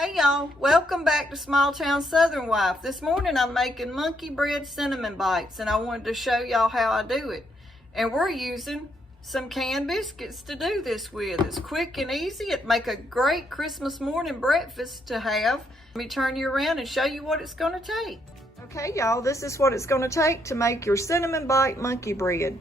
Hey y'all, welcome back to Small Town Southern Wife. This morning I'm making monkey bread cinnamon bites and I wanted to show y'all how I do it. And we're using some canned biscuits to do this with. It's quick and easy. It'd make a great Christmas morning breakfast to have. Let me turn you around and show you what it's gonna take. Okay y'all, this is what it's gonna take to make your cinnamon bite monkey bread.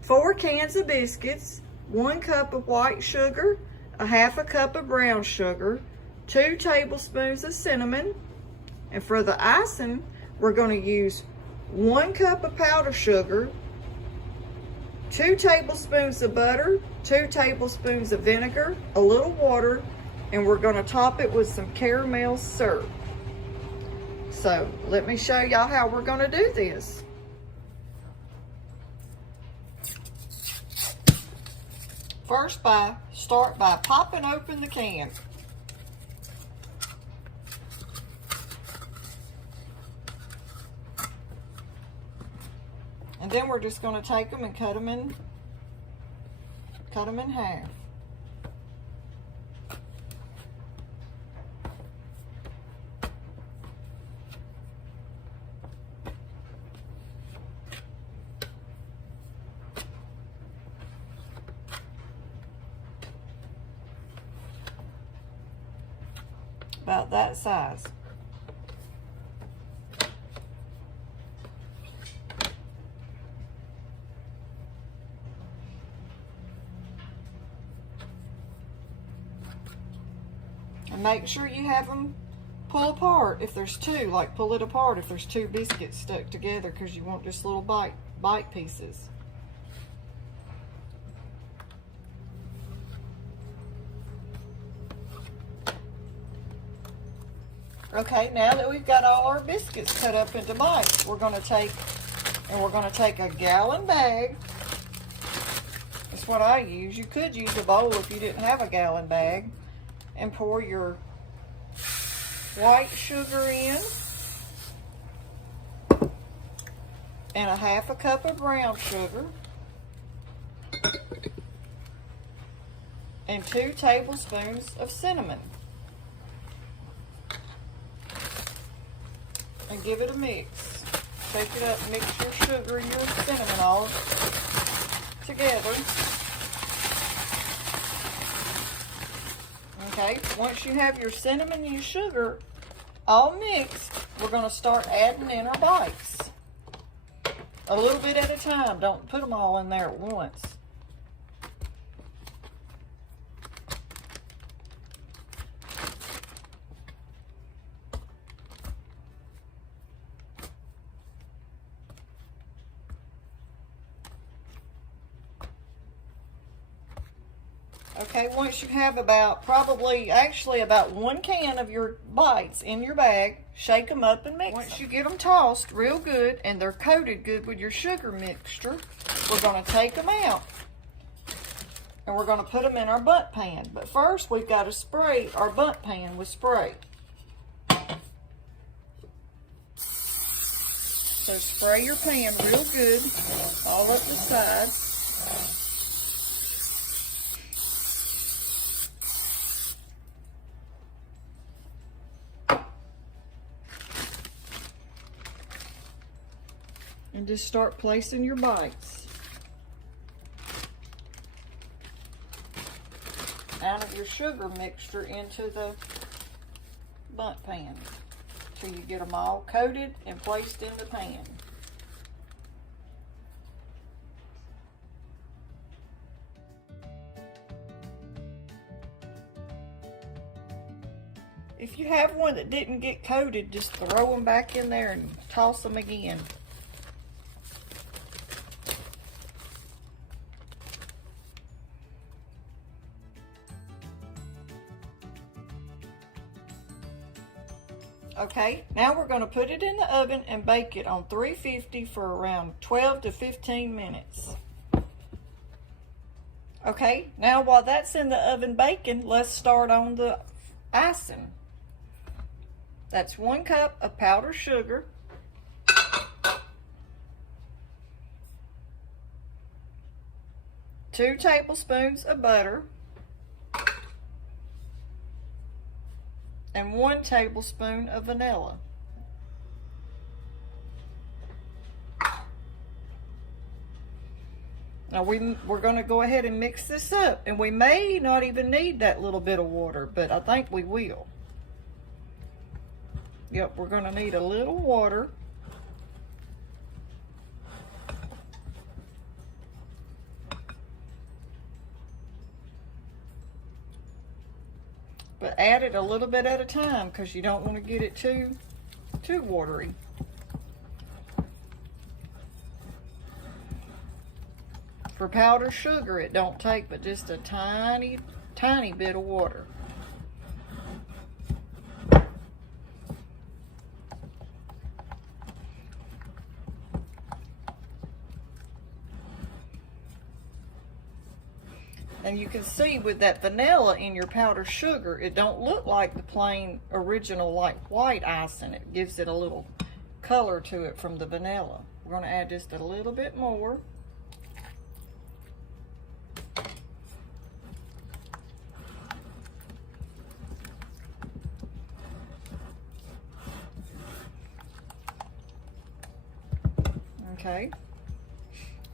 4 cans of biscuits, 1 cup of white sugar, a half a cup of brown sugar, 2 tablespoons of cinnamon, and for the icing, we're going to use 1 cup of powdered sugar, 2 tablespoons of butter, 2 tablespoons of vinegar, a little water, and we're going to top it with some caramel syrup. So let me show y'all how we're going to do this. First, start by popping open the can. And then we're just going to take them and cut them in half. About that size. And make sure you have them pull apart if there's 2, like pull it apart if there's 2 biscuits stuck together, because you want just little bite pieces. Okay, now that we've got all our biscuits cut up into bites, we're going to take a gallon bag. That's what I use. You could use a bowl if you didn't have a gallon bag. And pour your white sugar in, and a half a cup of brown sugar, and 2 tablespoons of cinnamon. And give it a mix. Shake it up, mix your sugar and your cinnamon all together. Okay, once you have your cinnamon and your sugar all mixed, we're going to start adding in our bites. A little bit at a time. Don't put them all in there at once. Okay, once you have about 1 can of your bites in your bag, shake them up and mix them. Once you get them tossed real good and they're coated good with your sugar mixture, we're going to take them out and we're going to put them in our bundt pan. But first, we've got to spray our bundt pan with spray. So spray your pan real good, all up the sides. And just start placing your bites out of your sugar mixture into the bundt pan till you get them all coated and placed in the pan. If you have one that didn't get coated, just throw them back in there and toss them again. Okay, now we're going to put it in the oven and bake it on 350 for around 12 to 15 minutes. Okay, now while that's in the oven baking, let's start on the icing. That's 1 cup of powdered sugar, 2 tablespoons of butter, and 1 tablespoon of vanilla. Now we're going to go ahead and mix this up, and we may not even need that little bit of water, but I think we will. Yep, we're going to need a little water. But add it a little bit at a time because you don't want to get it too watery. For powdered sugar, it don't take but just a tiny bit of water. And you can see with that vanilla in your powdered sugar, it don't look like the plain original like white icing. It gives it a little color to it from the vanilla. We're going to add just a little bit more. Okay,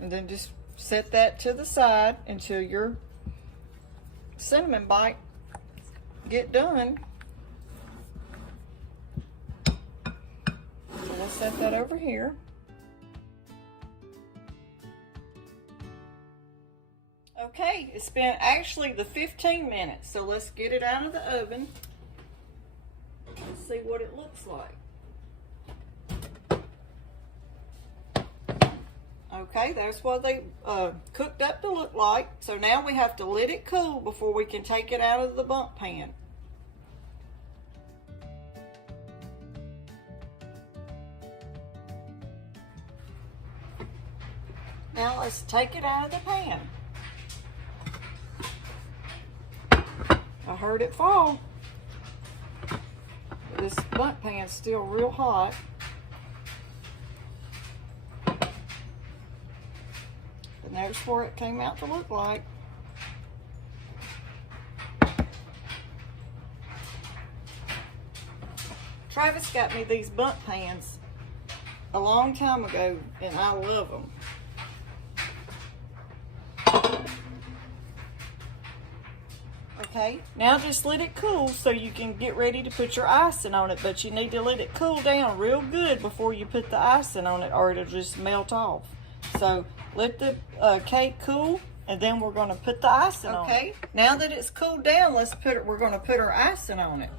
and then just set that to the side until your cinnamon bite get done. So we'll set that over here. Okay, it's been actually the 15 minutes, so let's get it out of the oven and see what it looks like. Okay, that's what they cooked up to look like. So now we have to let it cool before we can take it out of the bump pan. Now let's take it out of the pan. I heard it fall. This bump pan's still real hot. And there's what it came out to look like. Travis got me these bump pans a long time ago, and I love them. Okay, now just let it cool so you can get ready to put your icing on it, but you need to let it cool down real good before you put the icing on it or it'll just melt off. So let the cake cool, and then we're going to put the icing on it. Okay, now that it's cooled down, we're going to put our icing on it.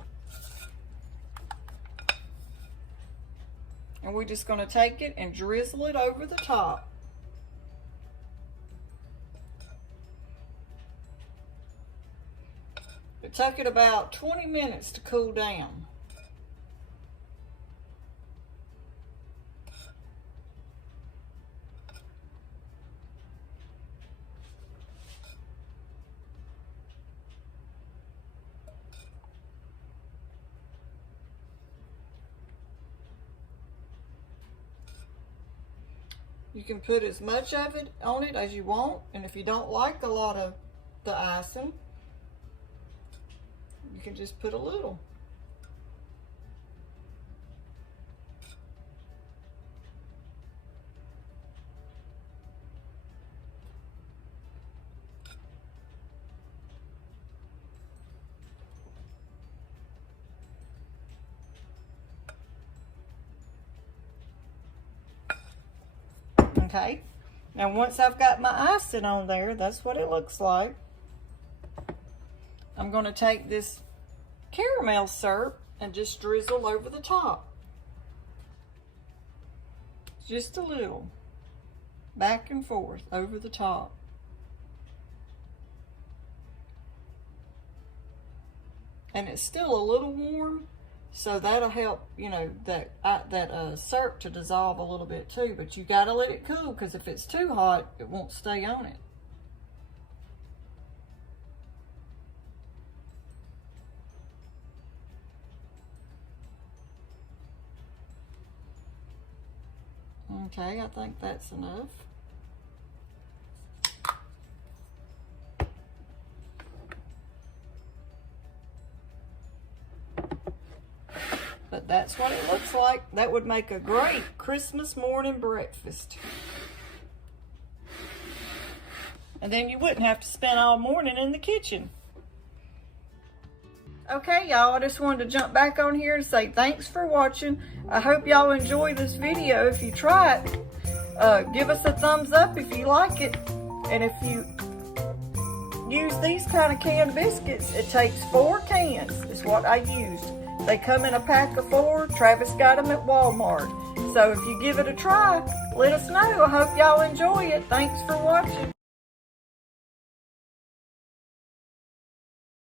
And we're just going to take it and drizzle it over the top. It took it about 20 minutes to cool down. You can put as much of it on it as you want, and if you don't like a lot of the icing, you can just put a little. Okay, now once I've got my icing on there, that's what it looks like. I'm going to take this caramel syrup and just drizzle over the top. Just a little. Back and forth over the top. And it's still a little warm, so that'll help, you know, that syrup to dissolve a little bit too. But you got to let it cool, because if it's too hot, it won't stay on it. Okay, I think that's enough. But that's what it looks like. That would make a great Christmas morning breakfast. And then you wouldn't have to spend all morning in the kitchen. Okay, y'all, I just wanted to jump back on here and say thanks for watching. I hope y'all enjoy this video. If you try it, give us a thumbs up if you like it. And if you use these kind of canned biscuits, it takes 4 cans is what I used. They come in a pack of 4. Travis got them at Walmart. So if you give it a try, let us know. I hope y'all enjoy it. Thanks for watching.